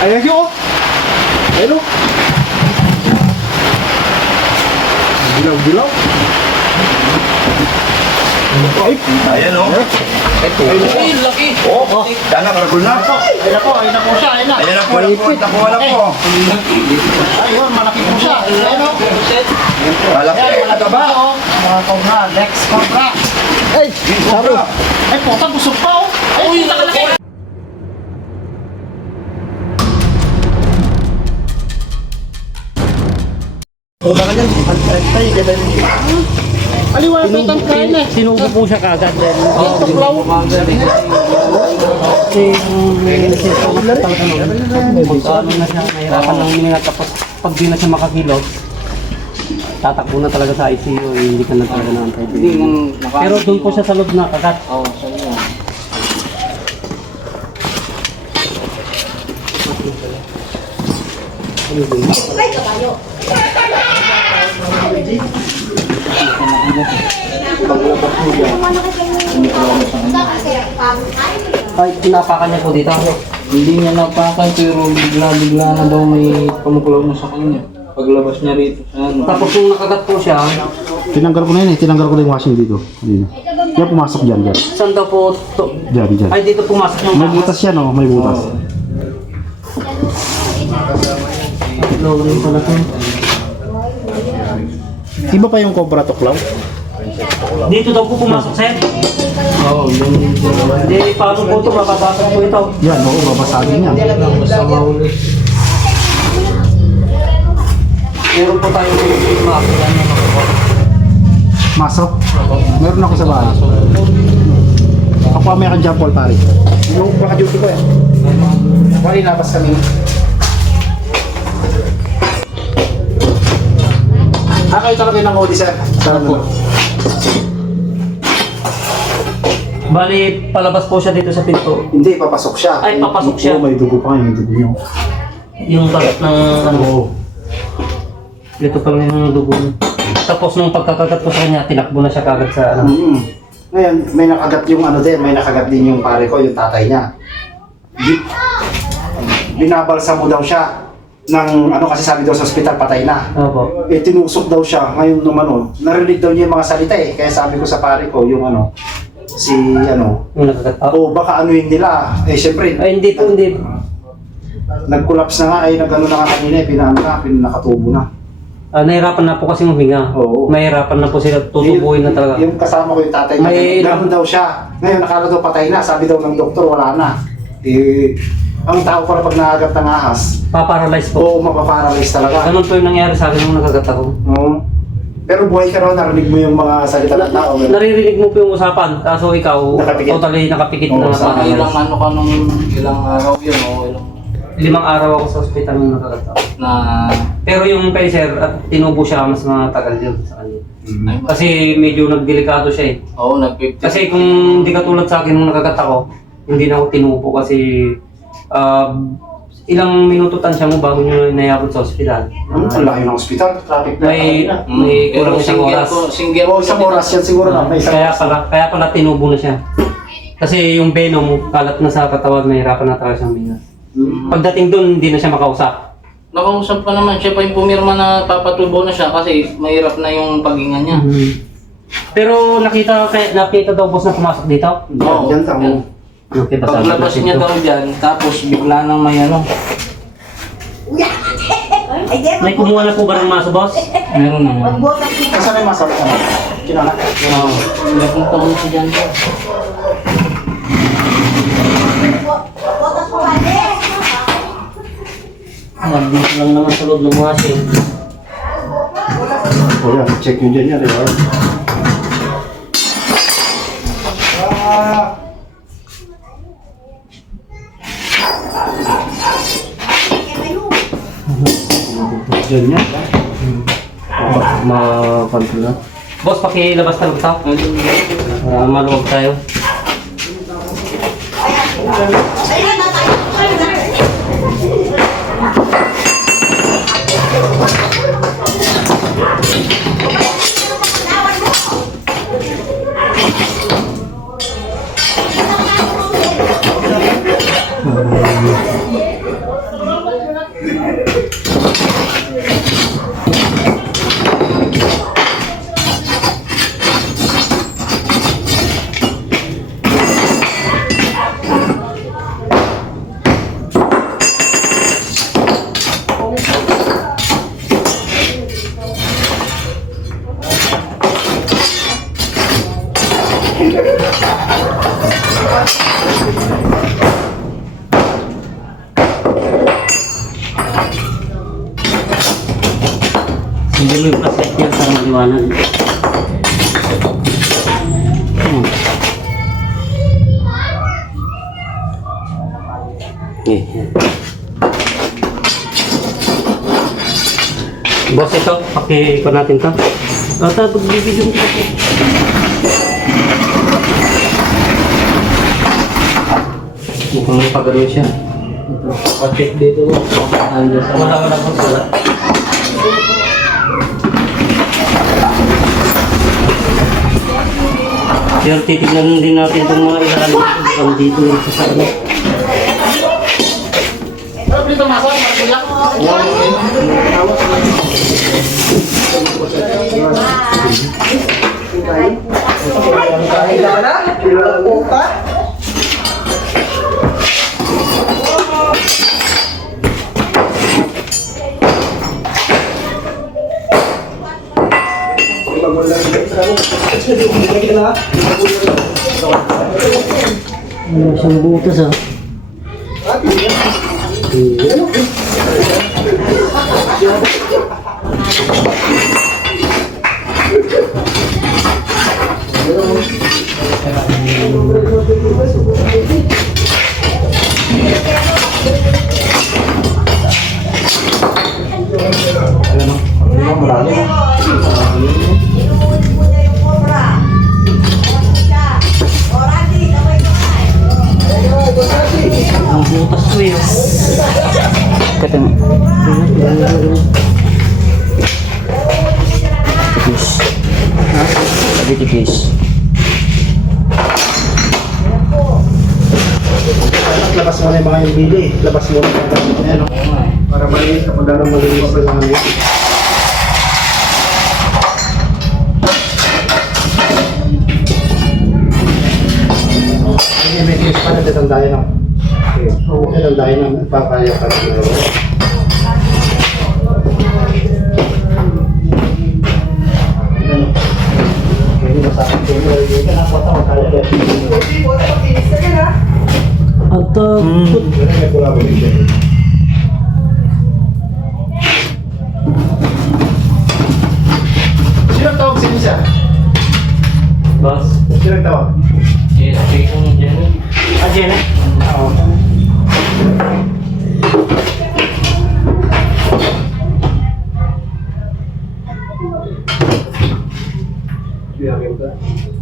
Ayan yun. Ayun o. Dilaw-dilaw. Ay, Ayan o. Ito. Ay, laki. Oh, dana, karagol na. ayun na po siya, ayun na. Ayan na po, nakuha na po. Ayun, malaki po siya. Ayun o. Malaki. Ayan, malaki ba o? Mga cobra, Dex Cobra. Ay, sabi. Ay, puta, busog pa o. Ay, nakalaki. O, baka dyan, ay, ganda rin. Aliwapit ang kain eh. Sinubo po siya kagad. Tuklaw. Kasi magkaano na siya, nahirapan lang huminga tapos pag di na siya makakilot, tatakbo na talaga sa ICU, hindi ka na talaga naantay. Pero doon po siya sa loob na kagat. Oo, sa inyo. Kahit pinapakan niya po dito. Hindi niya napakan pero bigla-bigla na daw may pumukulaw na sa kanya. Paglabas niya rito sa ano. Tapos nung nakagat po siya, Tinanggal ko na yun eh. Tinanggal ko na yung washing dito. Kanina. Kaya pumasok dyan, dyan. saan daw po to? Dyan, dyan. Ay, dito pumasok ng May butas yan oh, may butas. Lowering pala to. Iba pa yung cobra tuklaw? Dito daw po pumasok, sir. Oo, yun. Hindi, paano po ito? Mapapasok po ito. Yan, oo, babasagin yan. Basta mahuli. Meron po tayo pumasok. Maso? Meron ako sa bahay. Ako may ka-jump wall pare. Yung baka duty ko eh. Pari labas kami. Kayo talaga ng Audi sir. Sa ano? Bali, palabas po siya dito sa pinto. Hindi, papasok siya. Ay, papasok siya. Oo, may dugo pa yung dugo niyo. Yung balat ng ano. Oo. Dito pa lang yung dugo niya. Tapos nung pagkakagat ko sa kanya, tinakbo na siya kagad sa ano. Ngayon, may nakagat yung ano din, may nakagat din yung pare ko, yung tatay niya. Binabalsa mo daw siya ng ano kasi sabi daw sa ospital patay na. Opo. Eh tinusok daw siya ngayon nung ano, narinig daw niya yung mga salita eh. Kaya sabi ko sa pare ko yung ano, si ano, Yung nakagat pa. o baka anuin nila. Eh syempre, Ay, hindi po, hindi. nag-collapse na nga ay nag-ano na nga kanina eh, pinakatubo na. Nahirapan na po kasi huminga. Oo. Mahirapan na po sila, tutubuhin na talaga. Yung kasama ko yung tatay niya, May- ganun daw siya. Ngayon nakala daw patay na, sabi daw ng doktor wala na. Eh, ang tao pala pag nakagat ng ahas, Paparalyze po. oo, mapaparalyze talaga. Ganun po yung nangyari sa akin nung nakagat ako. Oo. Pero buhay ka raw, narinig mo yung mga salita ng tao. Naririnig mo po yung usapan, kaso ikaw, Nakapikit. totally nakapikit Oo, na sa paralyzed. Ilang ano ka nung ilang araw yun o ilang 5 araw ako sa ospital nung nakagat ako. na Pero yung kay sir, at tinubo siya mas matagal yun sa kanya. ay, Kasi medyo nagdelikado siya eh. oo, nag-50. Kasi kung hindi katulad sa akin nung nakagat ako, hindi na ako tinubo kasi ilang minututan siya mo bago nyo inayabot sa ospital. Ang laki ng ospital, traffic na. May pero kulang isang single oras. ko, single Oo, isang oras yan siguro na. May isang Kaya pala tinubo na siya. Kasi yung venom, kalat na sa katawan, mahirapan na talaga siyang binas. Pagdating doon, hindi na siya makausap. Nakausap pa naman, siya pa yung pumirma na papatubo na siya kasi mahirap na yung paghinga niya. Pero nakita daw boss na pumasok dito? Oo, Yan, tamo. yan. Okay, basta Paglabas niya daw dyan, tapos bigla nang may ano. May kumuha na po ba ng maso, boss? Meron naman. Kasama yung masabi ka? Kinala? Oo, ilang taon siya dyan. Dito lang naman sa loob ng washing. O yan, check yun dyan yan. Diba? Dyan yan. Ma-control na. Boss, pakilabas na ito. Maluwag tayo. mo yung flashlight niya para maliwanag. Okay. Boss, ito, paki-ikon natin to. Tapos bibigyan ko. Mukhang may pagano siya. Pa-check dito ko. Andiyan sa Wala po wala. Pero titignan din natin itong mga ilalim kung dito sa ano. Ano siyang butas ah. Ang butas ko eh. Kata mo. Tipis. Sabi tipis. Labas mo na yung mga yung bili. Labas mo na yung mga yung ano. Para malinis kapag gano'n malinis na mga yun. Sige, may tiis pa na titandayan ako. Oo, titandayan na. Papaya ka na. At Sino tawag sa isa? boss. Sino tawag? Yes, check mo dyan. Ah, Jenna? Oo.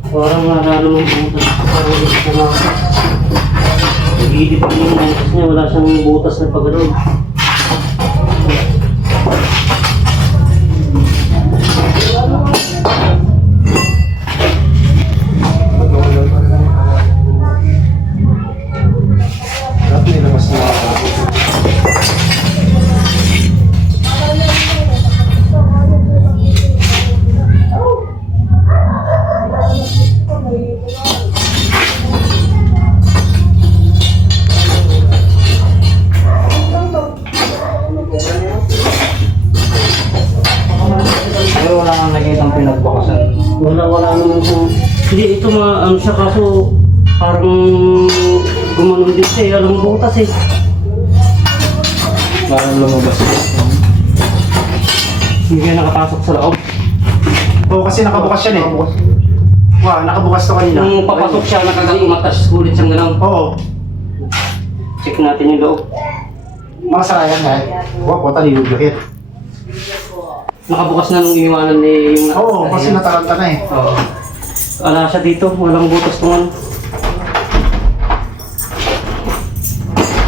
Parang narano ng butas. Parang ito na. Nagigit yung butas niya. Wala siyang butas na pagano'n. Dapat may labas na ako. Pero wala kang nakitang pinagbakasan. Wala naman siya. Hindi, ito ano siya kaso parang gumanon din siya. Alam mo butas eh. Parang lumabas. Hindi kaya nakapasok sa loob. Oo, kasi nakabukas yan eh. Wow, nakabukas to kanina. Nung papasok siya, nakagatumatas ulit siyang gano'n. Oo. Check natin yung loob. Mga sarayan na eh. Wow, puta nilulukit. Nakabukas na nung iniwanan ni yung... Oo, kasi nataranta na eh. Oo. Wala siya dito, walang butas naman.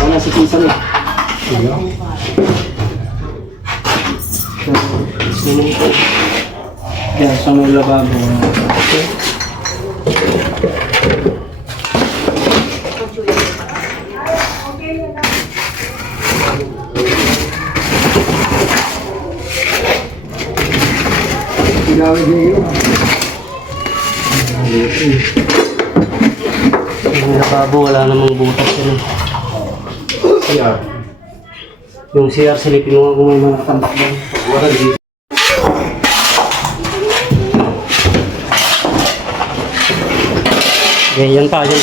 Wala si Pinsan eh. Sino ito? Yan, sa may lababo. Yung lababo, wala namang butas yun. CR. Yung CR, silipin mo nga kung may mga tambak doon. Wala dito. Yan pa, yan.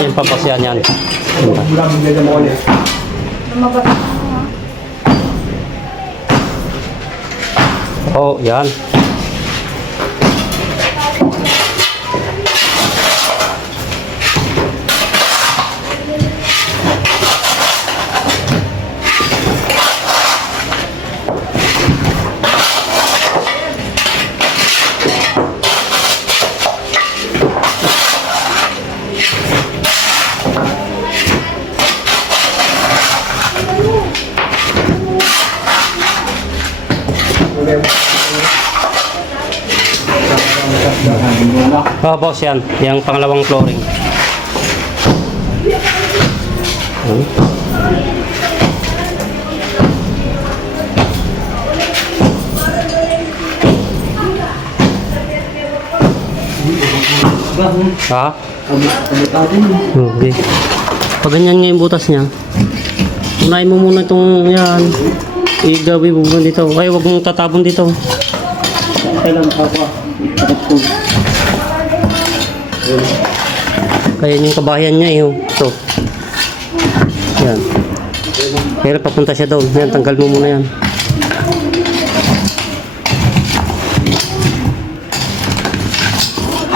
Yan pa pasyan yan. Wala mong ganyan mo ulit. Oh, yan. Oh, boss, yan. Yung pangalawang flooring. Ha? Okay. Pag ganyan nga yung butas niya, unahin mo muna itong yan. Igawin mo muna dito. Ay, huwag mong tatabon dito. Kailan pa pa? Kaya yung kabayan niya yung ito. Yan. Pero papunta siya doon. Yan, tanggal mo muna yan.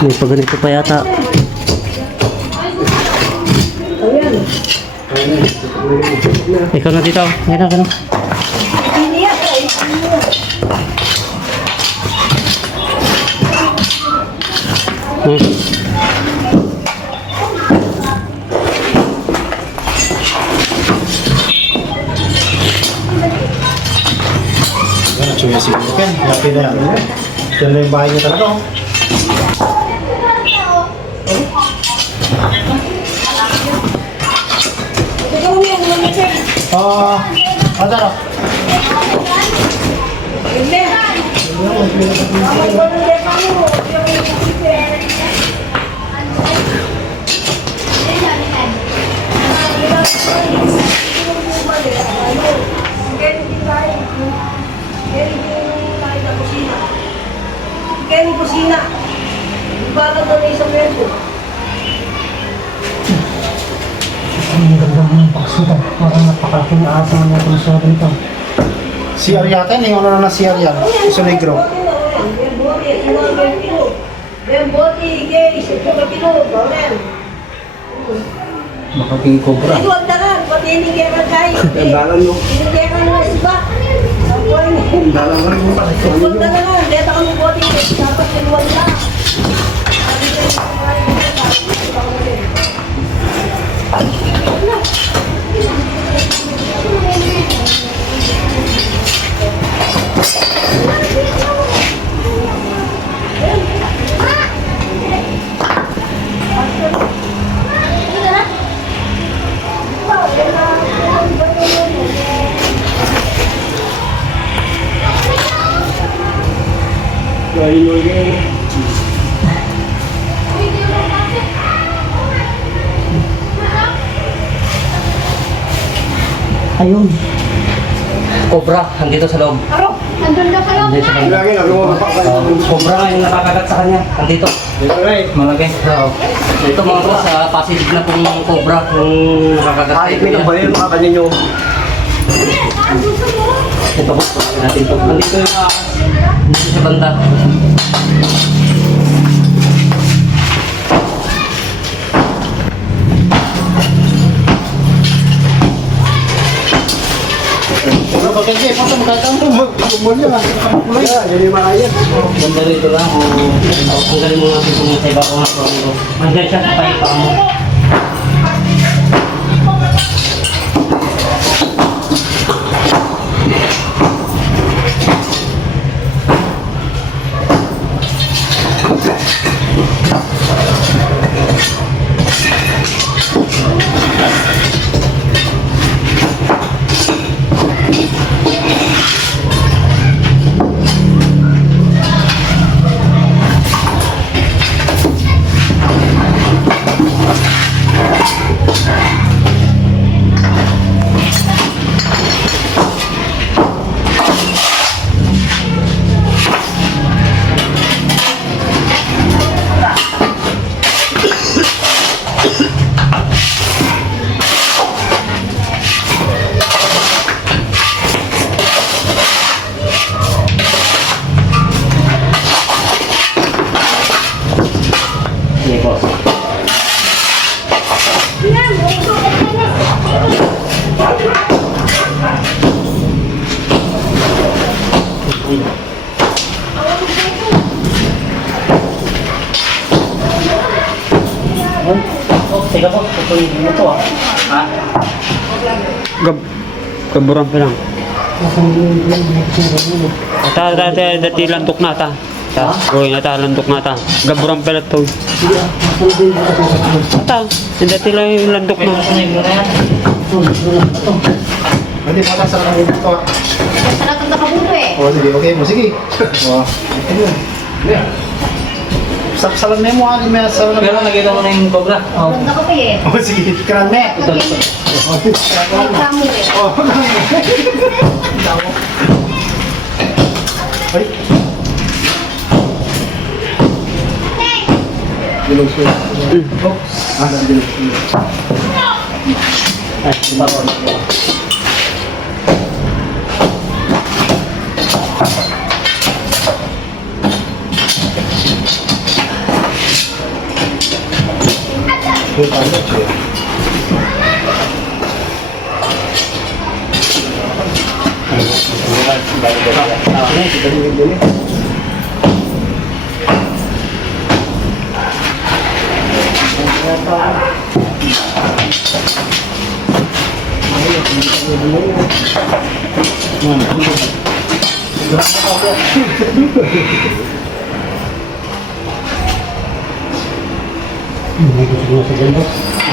May pag ganito pa yata. Ikaw na dito. Yan na, gano'n. Yan, natsuya siguro Ken. Happy na yan. Yan na yung bahay niya talaga. Oh. Ano? Kenny Kusina. Bago doon na isang meso. Ang ganda ng paksutan. Parang napakalaking asa ng mga konsulat nito. CR yata, yung ano na CR yan. Iso negro. Makaking cobra. Ito ang daran, pati hindi kaya magkain. Ang dalan mo. Hindi kaya ka nung isba. Ang dalan mo rin mo pala. Ito ang daran, dito ka mong bote. Dapat sinuwan lang. Ayun. Cobra, nandito sa loob. Aro, nandun na kayo. Nandito sa loob. Lagi na, lumabas pa kayo. Cobra nga yung nakakagat sa kanya. Nandito. Malaki. Oo. Ito mga boss, positive na pong cobra yung nakakagat sa Kahit ito may niya. kabayan mga kaninyo. Ito boss, pakain natin ito. Nandito yung dito sa banda. Pero pagkakit, pato magkakang ito. Magkakang yan. Hindi makaya. Ganda rito lang. Ang galing mo natin kung sa iba ko nga ko. Mandyan siya, papayipa mo. Gaburan pa lang. Dati lantok na ta. Uy, lantok na ta. Gaburan pala to. Ata, dati lang yung lantok na. Hindi, patas sa lang ito. Sarap ang nakabuto eh. O, sige, okay mo. Sige. O, ayun. Salang na mo, may salang Pero nakita mo na yung cobra? Ganda ko pa eh. O, sige, karan me. May kamo eh. O, ay. Dilog siya. Ah, dilog siya.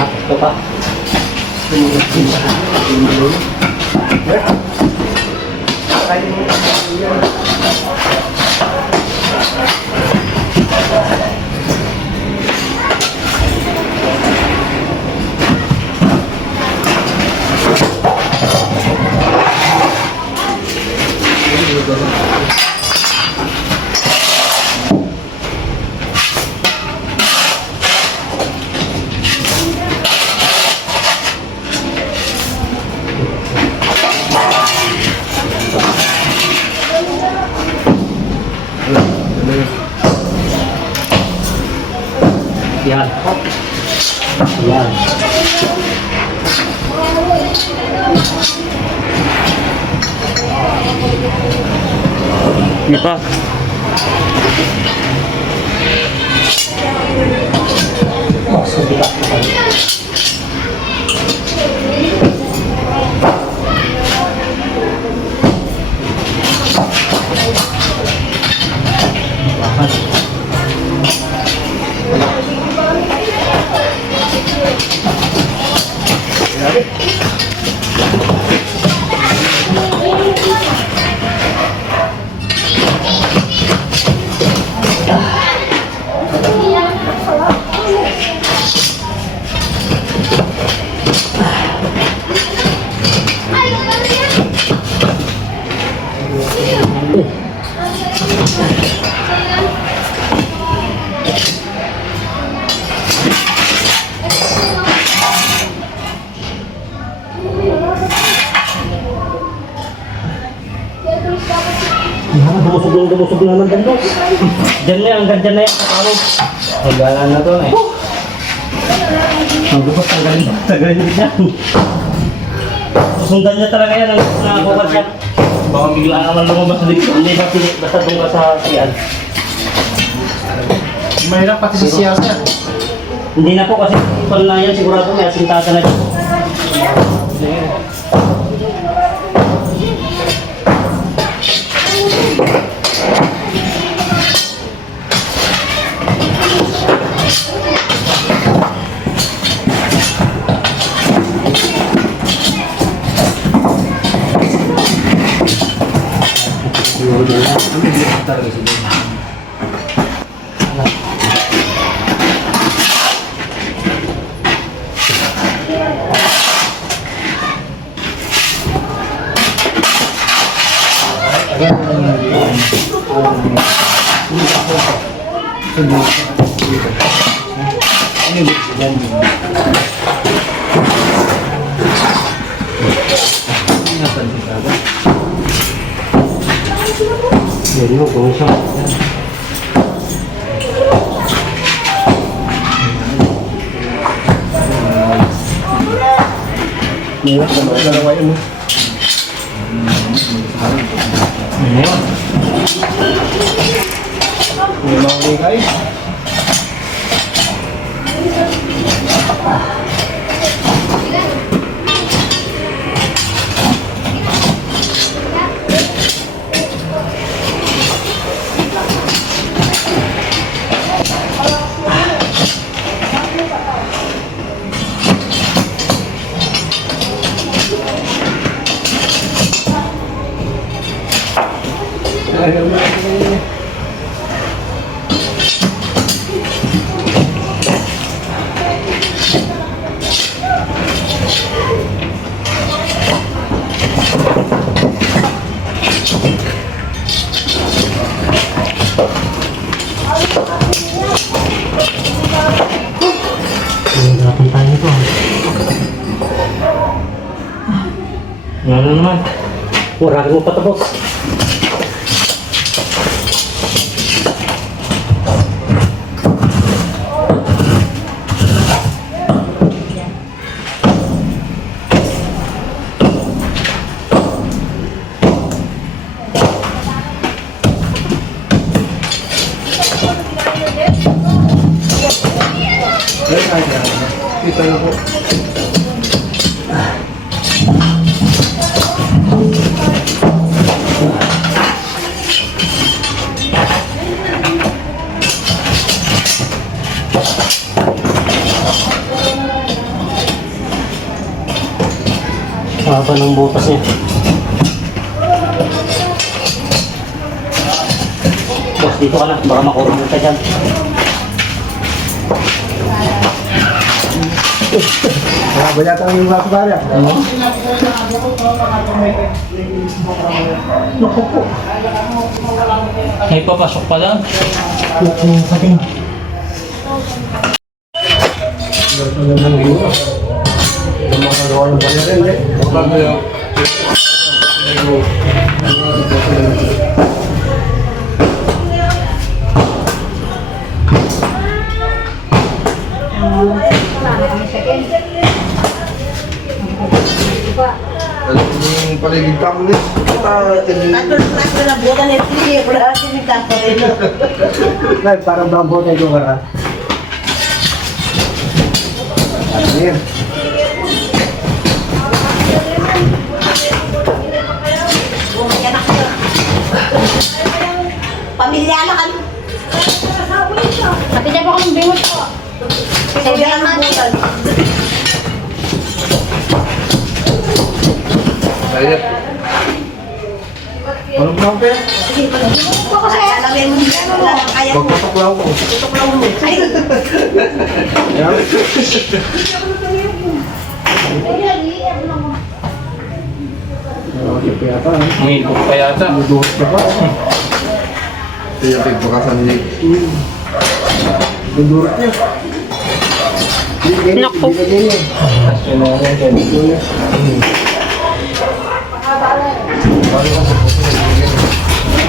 Ito pa. Yan. Yan. Ini pa. Dumusog na ng ganda. Diyan na yan, hanggang dyan na yan. Magalan na to eh. Ang gusto, tagalin din yan. Susundan niya talaga yan, ang nakakuha siya. Baka bigla naman lumabas dito. Hindi ba basta doon ka sa siyan. Mahirap pati sa siyas yan. Hindi na po kasi pag na yan, sigurado may asintasa na dito. Jadi mau gosok. Mahirap na lalawain mo. May mga guys. Ano naman? Murahin mo pa ito, boss. Kita na po. Haba ng butas niya. Boss, dito ka na. Baka makurong ka dyan. Wala yata ang yung mga pare. May papasok pa lang? Yung paligid pa mo ulit. Tatlo na buta na hindi. Wala natin nagkakaroon. Parang bambo tayo ko ka. Ano yan? Pamilyala kami. Pati niya po kami bingot po. Kaya ang butan. Ayun. Ano ba ang Sige, mag-ibig po kasi. Alamin mo niya. Kaya mo. magpatuklaw ko. Tutuklaw mo. Ay, Yan. Okay, kaya pa. May ilbog pa yata. Duhot ka pa. Kaya tigpakasan niya. Dudurot niya. Naku.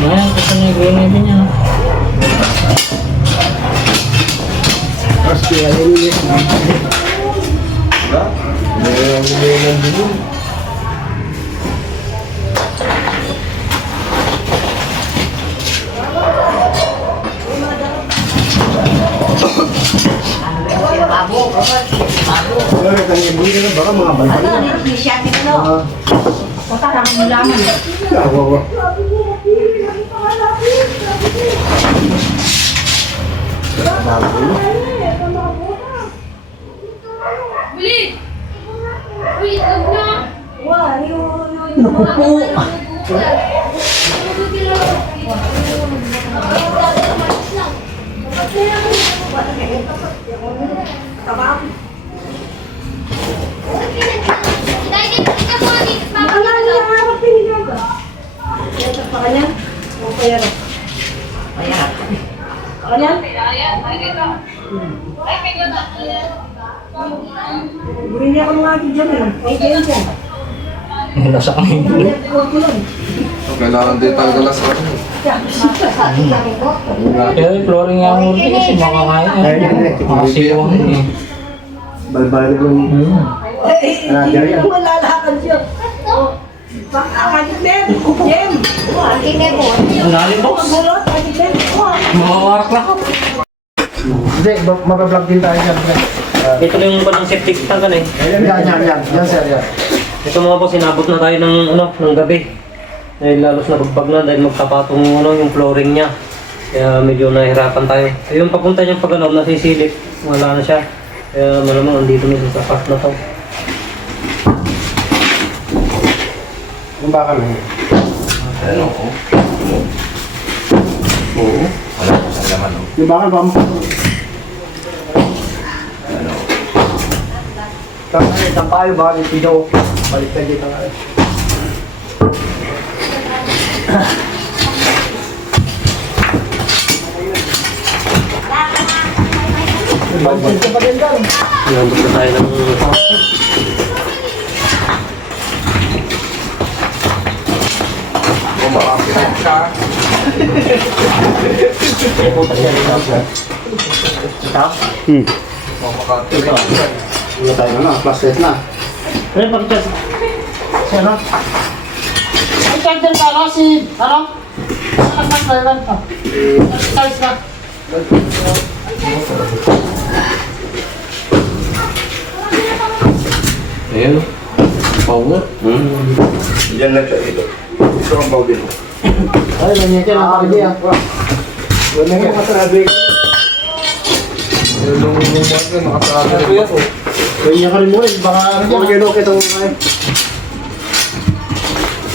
Ayan, kasi niya grenade niya. Tapos kaya niya. Meron din. Wala ka niya buhay na baka mga balbal. ano, hindi siya tinalo. Punta lang mo laman. Kawawa. Bilis! Uy, huwag na! Wah, yung... Buri niya ako mga dyan eh. May dyan dyan. Wala sa akin. Kailangan din tanggalas sa akin. Kaya yung flooring nga mo rin kasi makakain eh. Makasiwang eh. Balbal ko. Wala lakad siya. Akadit din. Jem. Ang lalim box. Magulot. Akadit din. Makawarak lang ako. Hindi, mabablog din tayo dyan. Ito na yung panang septic tank kan eh. Yan sir, yan. Ito mga boss, sinabot na tayo ng ng gabi. Dahil lalos na bagbag na dahil magkapatong yung flooring niya. Kaya medyo nahirapan tayo. Yung papunta niyang pag nasisilip, wala na siya. Kaya malamang andito na sa part na to. Yung bakal na yun. ano. Yung bakal ba mo? Ano. Isang payo ba? Ipino. Balik ka dito nga. Inabot na tayo ng... Wala tayo na, plus set na. Ano yung pag-charge? Ano? Ay, dyan pa ako si, ano? Ano mas mayroon pa? Charge na. Ayan o. Power. Diyan lang siya dito. Ito ang bawal din. Ay, ganyan ka lang ako niya. Wala nga makasarado eh. Ganyan ka rin mo eh. Baka ano dyan. Magano ka itong mga eh.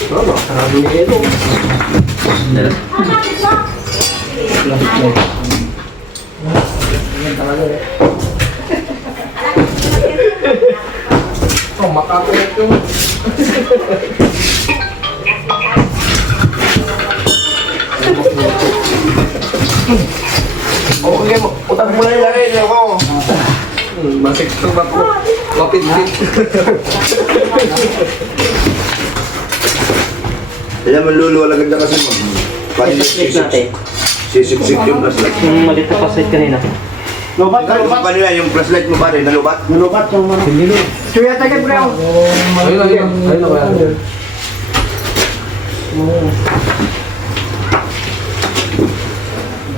Oo, makasarado ni Edo. Oh, makakulit yung... Okay mo, utang mo na yung lagay niya ako. Masikto ba ko? Mapit-pit. Kaya manluluwalagad na kasi mo. Check natin. Sisip-sip yung flashlight. Yung maliit na paslit kanina. Lobat, Nalubat lobat. pa nila yung flashlight mo pare, nalubat. Nalubat yung mga. Hindi no. Chuya, tagay bro. Ayun lang yan. Ayun lang yan.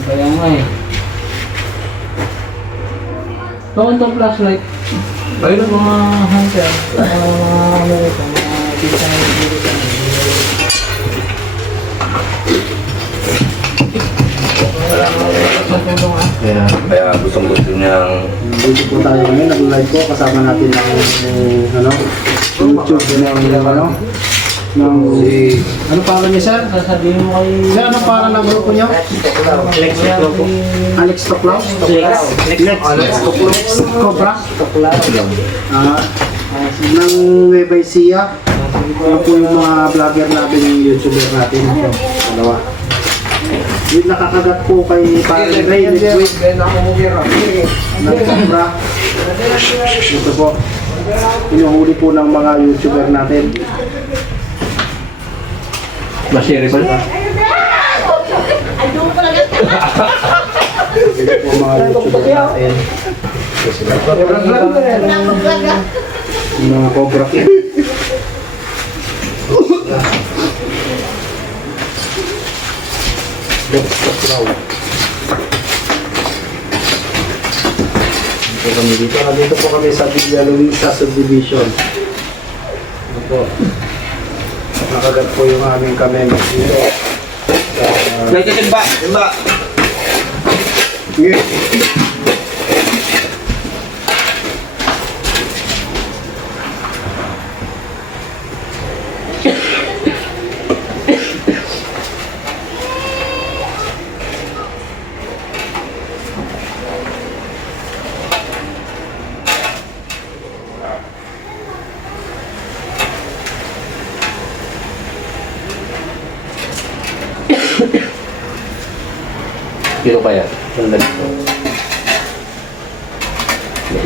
Kaya nga eh. Ito itong flashlight. Ayun ang mga hunter. Mga Amerika. Mga design Amerika. Kaya gustong-gusto niyang... Dito po tayo ngayon, nag-live po. Kasama natin ang ano, YouTube ng ano. Ng Si... ano pangalan niya, sir? Sasabihin mo kay... Sir, anong pangalan ng grupo niyo? Lex Toclo. Alex Toclaw? Lex Toclo. Cobra? Ng Nueva Ecija. Ano po yung mga vlogger natin, yung YouTuber natin. Ito, dalawa. Yung nakakagat po kay Pare Ray Litwig ng Cobra. Ito po. Inuhuli po ng mga YouTuber natin. Masirable. Ito po mga YouTuber natin. Yung mga Cobra. Dito po kami sa Villa Luisa Subdivision. Ito po. Nakagat po yung aming kamay dito. May katimba! Timba! Dito kaya? Sandali.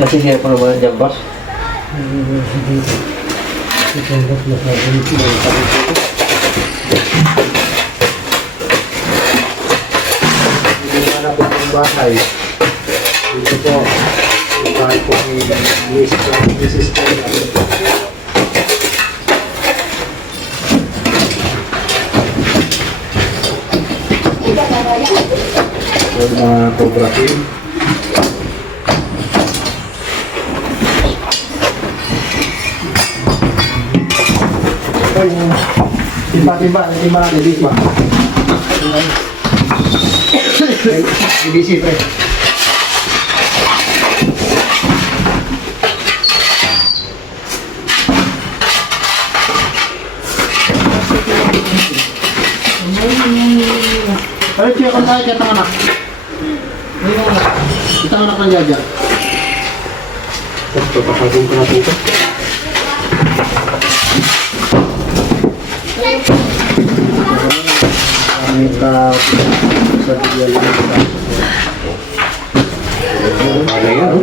Nasisira pa naman dyan, boss? Hindi na po yung bahay. Dito po. Bahay po ni Mrs. Paula. Yung mga Cobra Team. Timba, ibisi, pre. Ay, check on tayo, kaya anak. Ito ang anak ng Jaja. Papasagin ko natin ito. Sa diyan lang. Ano yan?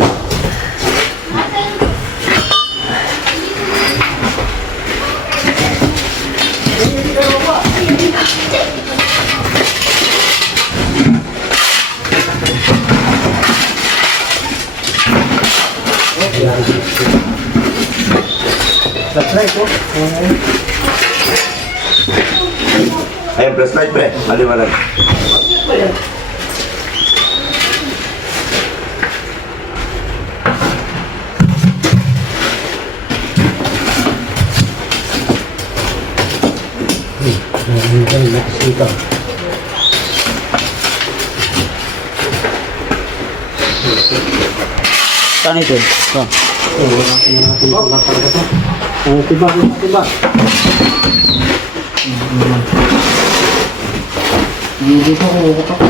Ayun, flashlight pre. Maliwanag. Saan ito? Ito. Tiba. Dito ko kukutok.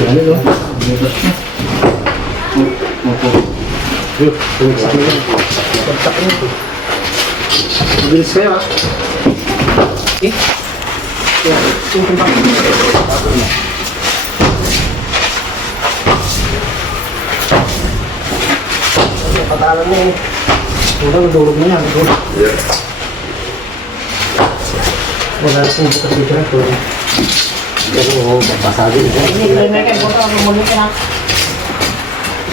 Yan ito. Mabilis kayo ha. Patalan niya eh. Durog na yan. Yeah. Wala na pong bukas dito ito. Pero papasagin. Ini kaya buto ako muli ka na.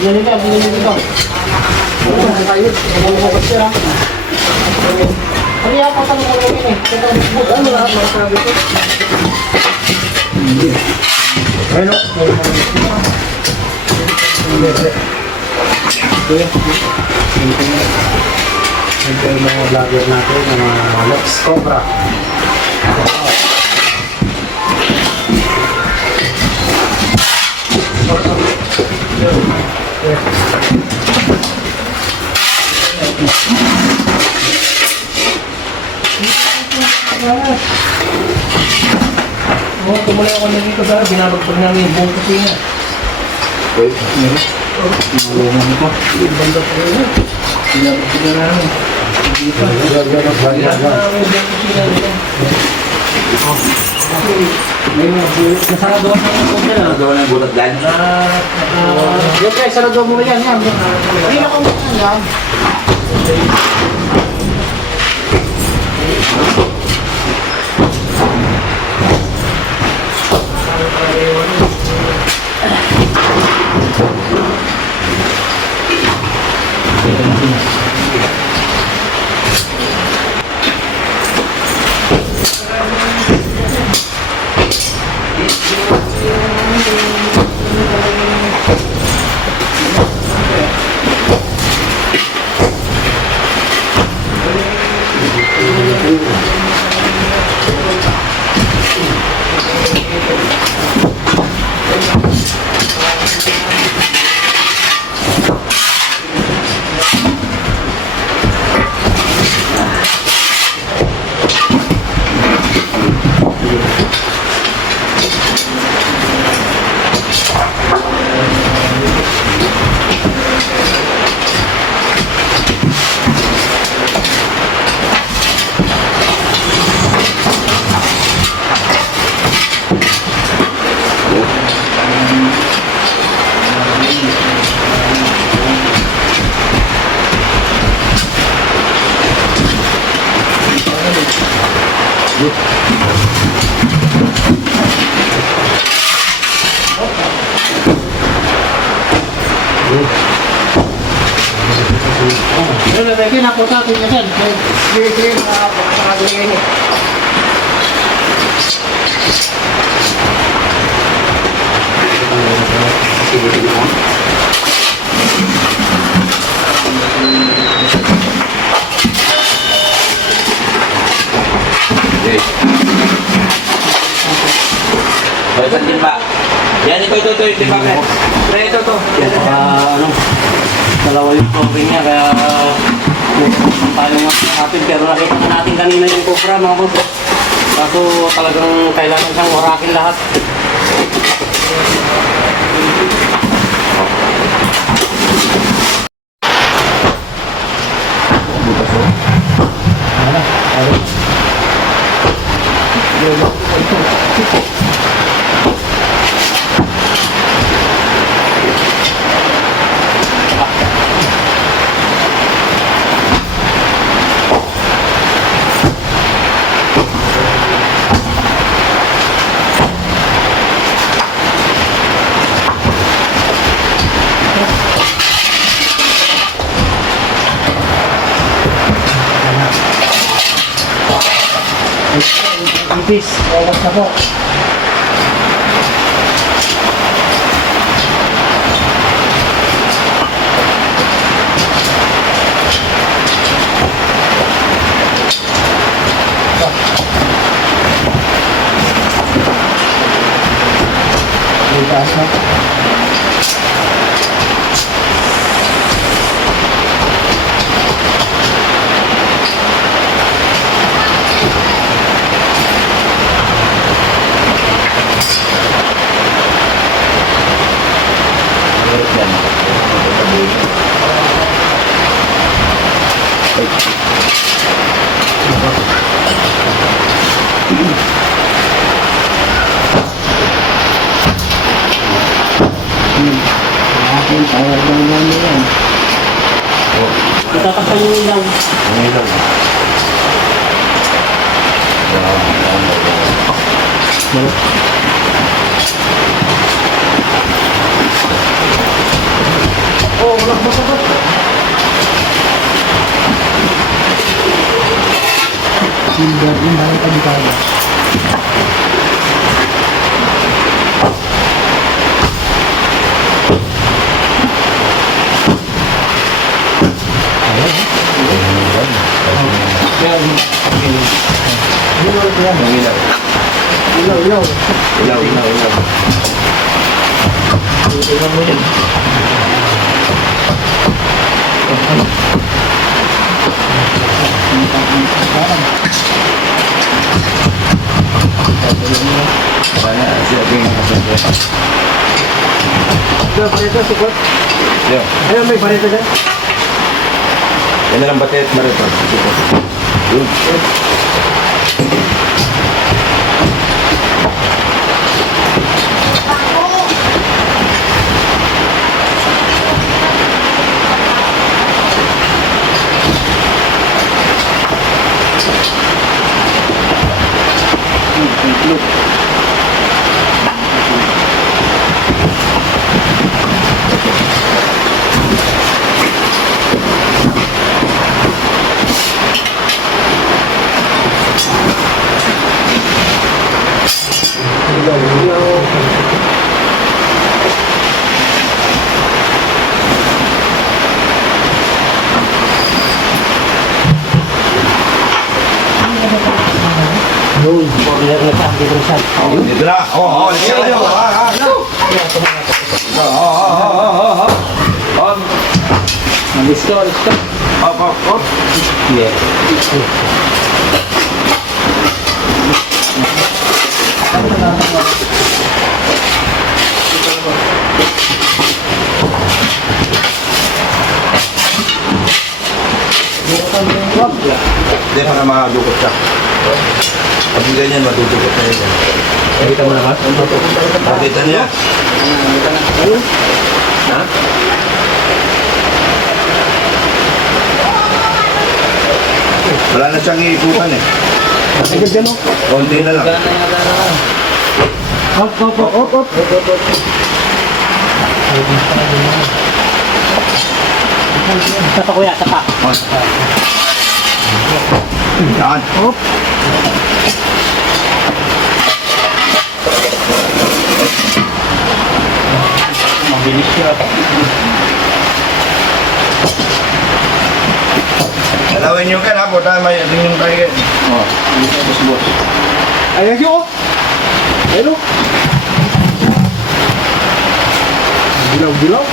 Yan ito, bilhin dito. Ano tayo? Ano mo ba siya? Ano yan? Paano mo gawin eh? Ano lahat mga sabi ko? Ayun o. Ito yung mga vlogger natin, mga Lex Cobra. Oo, tumuli ako na dito sa binabagpag namin yung buong kusina. Banda pa rin yun. Binabagpag na namin. Hindi pa. Lahat na namin yung buong kusina nila. Nasaraduan na yung kanya na. Nagawa ng bulat dyan. Yan guys, saraduan mo yan. Hindi na kung yan. Lagi na po sa atin yan. Sige, nakakagaling eh. Balikan din ba? Yan, ito, di ba? Pre, ito. Ano, dalawa yung flooring niya, kaya tayo nga natin, pero nakita na natin kanina yung cobra mga boss. Kaso talagang kailangan siyang warakin lahat. Ipis, oras na po. Taas na. Itatakpan yung ilaw. Ayun, may parito dyan. Yan na lang batet, marito. Yun. Dito na. Siya kayo. Let's go. Up. Hindi, para makadukot siya. Pag ganyan, matutukot na yun. Nakita mo naman? Nakita niya. Ha? Wala na siyang iikutan eh. Konti na lang. Op. Saka kuya, saka. Yan. Mabilis siya. Dalawin nyo ka na po. Tayo may ating yung kayo. Boss. Ayan siya, oh. Ayun, oh. Dilaw.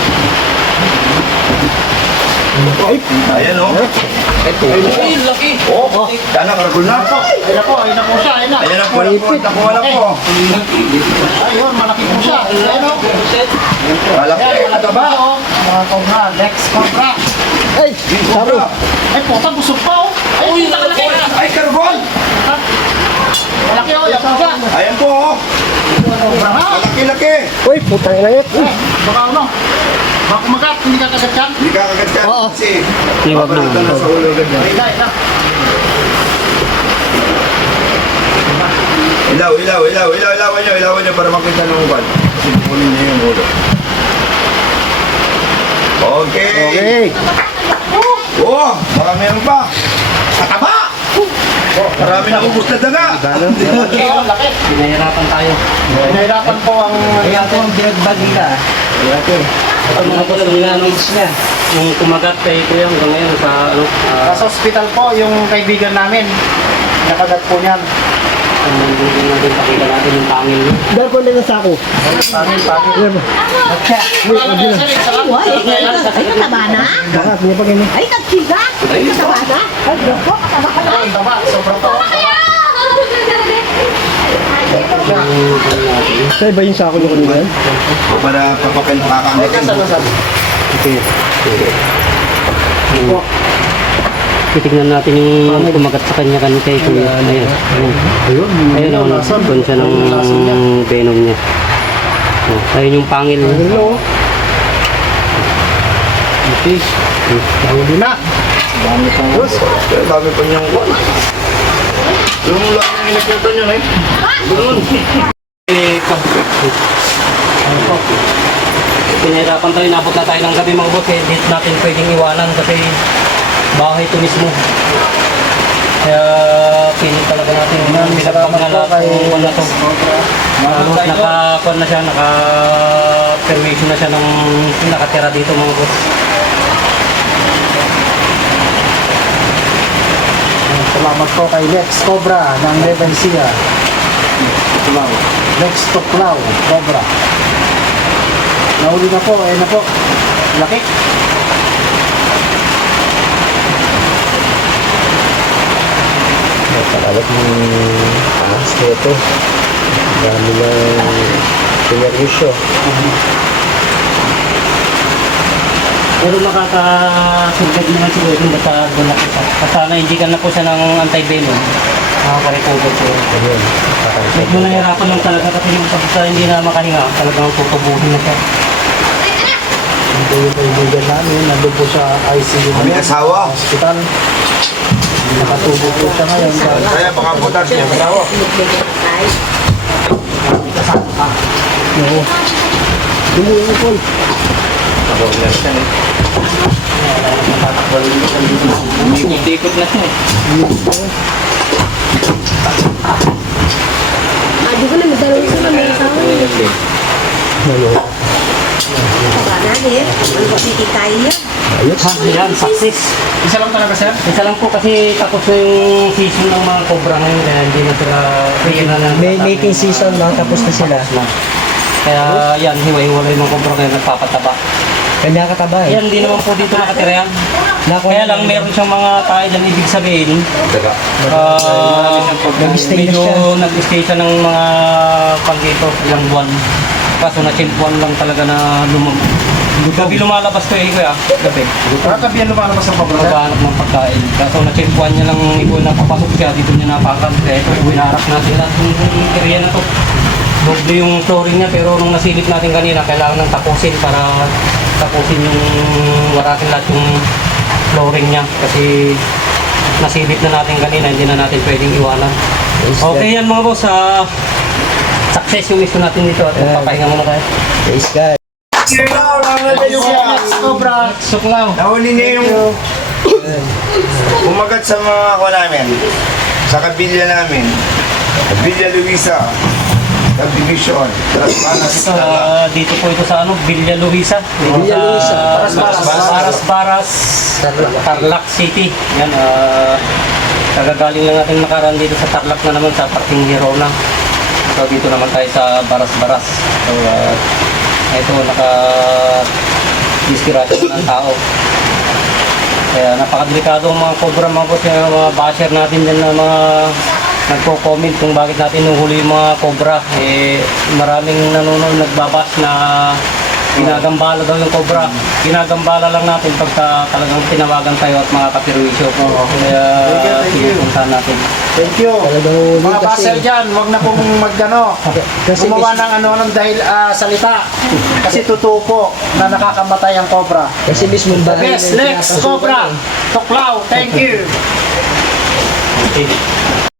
Ayan o. Ay, laki. Oh, yan na, karagol na. Ayun na po siya, ayun na. Ayan na po, nakuha na po. Ayun, malaki po siya. Ayun o. Malaki. Malaki ba o? Mga cobra, Lex Cobra. Ay, sabi. Ay, puta, busog pa o. Ay, kita malaki. Ay, karagol. Malaki o, yan po siya. Ayan po o. Cobra ha? Malaki-laki. Uy, putang ina yun. Baka ano? Baka kumagat, hindi ka kagat yan. Hindi ka kagat yan. Kasi, Iwag na. pabalatan na sa ulo ganyan. Ay, na. Ilawan nyo para makita ng uban. Kasi bukunin niyo yung ulo. Okay. Oh, baka meron pa. Kataba! Oh, marami na ubus na daga. Ayun, laki. Pinahirapan tayo. Nahirapan po ang... Kaya po ang binagbag nila. Ito mga boss, ang nanage niya. Yung kumagat kay Kuya hanggang ngayon sa ano. Sa hospital po, yung kaibigan namin. Nakagat po niyan. Hindi natin pakita natin yung pangil niya. Dahil po na sa ako. Pangil. Kataba na? Baka, hindi pa ganyan. Ay, nagsiga? Kataba na? Ay, loko, kataba ka na. Ang taba, sobrang taba. Sa iba yung sako niyo kanina yan? Para papakakanggatin. Titignan natin yung kumagat sa kanya kay Kuya. Ayun. Ayun o, nagkon siya ng venom niya. Oh, ayun yung pangil. Hello. Okay. Huli na. Dami pa niyang kwan. Yung lang yung inikutan niyo na eh. Pinahirapan tayo, nabot na tayo ng gabi mga boss. Hindi natin pwedeng iwanan kasi bahay ito mismo. Kaya pilit talaga natin pinagpag na lahat ng wala to. Naka-con na siya, naka-permission na siya ng nakatira dito mga boss. Salamat po kay Lex Cobra ng Levencia. Lex Tuklaw Cobra. Nahuli na po, ayun na po. Laki. Napakalat ng taas nito. Dami ng pinerwisyo. Pero nakakasulgad naman siguro kung basta bulak ito. Sana hindi ka na po siya ng anti-venom. Nakaka-recover po. Ayun. Medyo nahirapan lang talaga kasi yung pagka hindi na makahinga, talagang tutubuhin na siya. Ito yung kaibigan namin. Nandun po sa ICU. May asawa. Hospital. Nakatubo po siya ngayon. Kaya baka putas niya. Asawa. Oo. Dumuyo po. Ako, meron siya eh. Ikot na siya eh. Di ba na madalawin sila may asawa? Kataba na din. Ano ba kaya yan? Yan, success. Isa lang talaga, sir. Isa lang po kasi tapos na yung season ng mga cobra ngayon kaya hindi na sila Mating season na, tapos na sila. Kaya yan, hiwa-hiwalay ng cobra ngayon nagpapataba. Kaya nakakataba eh. Yan, hindi naman po dito nakatira yan. Kaya lang meron siyang mga tayo dyan, ibig sabihin, Daga. Nag-stay na medyo siya. nag-stay siya ng mga pang dito, ilang buwan. Kaso na-chimpuan lang talaga na gabi lumalabas ko eh, kuya. Gabi. Kakabi yan lumalabas ang pabra. Naghahanap ng pagkain. Kaso na-chimpuan niya lang ikaw na papasok siya, dito niya napakan. Kaya ito, winarap natin lahat yung area na to. Doble yung flooring niya, pero nung nasilip natin kanina, kailangan ng tapusin para tapusin yung waratin lahat yung flooring niya. Kasi nasilip na natin kanina, hindi na natin pwedeng iwanan. Okay yan mga boss, success yung mission natin dito at papahinga muna tayo. Praise God. Lex Cobra. Suklaw. Nahuli niya yung kumagat sa mga ako namin. Sa kabilya namin. Kabilya Luisa. Subdivision. Dito po ito sa ano, Villa Luisa. Villa Luisa. Baras, Tarlac City. Yan, kagagaling lang natin nakaraan dito sa Tarlac na naman sa parking Girona. So dito naman tayo sa Baras. So ito naka-dispirasyon ng tao. Kaya napakadelikado ang mga cobra mga boss, yung mga basher natin dyan na mga nagko-comment kung bakit natin nuhuli yung mga cobra. Maraming nanonood nagbabas na ginagambala daw yung cobra. Ginagambala lang natin pagka talagang tinawagan tayo at mga kapirwisyo. Kaya sinupuntahan natin. Thank you. Mga basel dyan, wag na pong gumawa ng dahil salita. Kasi totoo po na nakakamatay ang cobra. Kasi mismo The best, Lex Cobra, Tuklaw, thank you. Okay.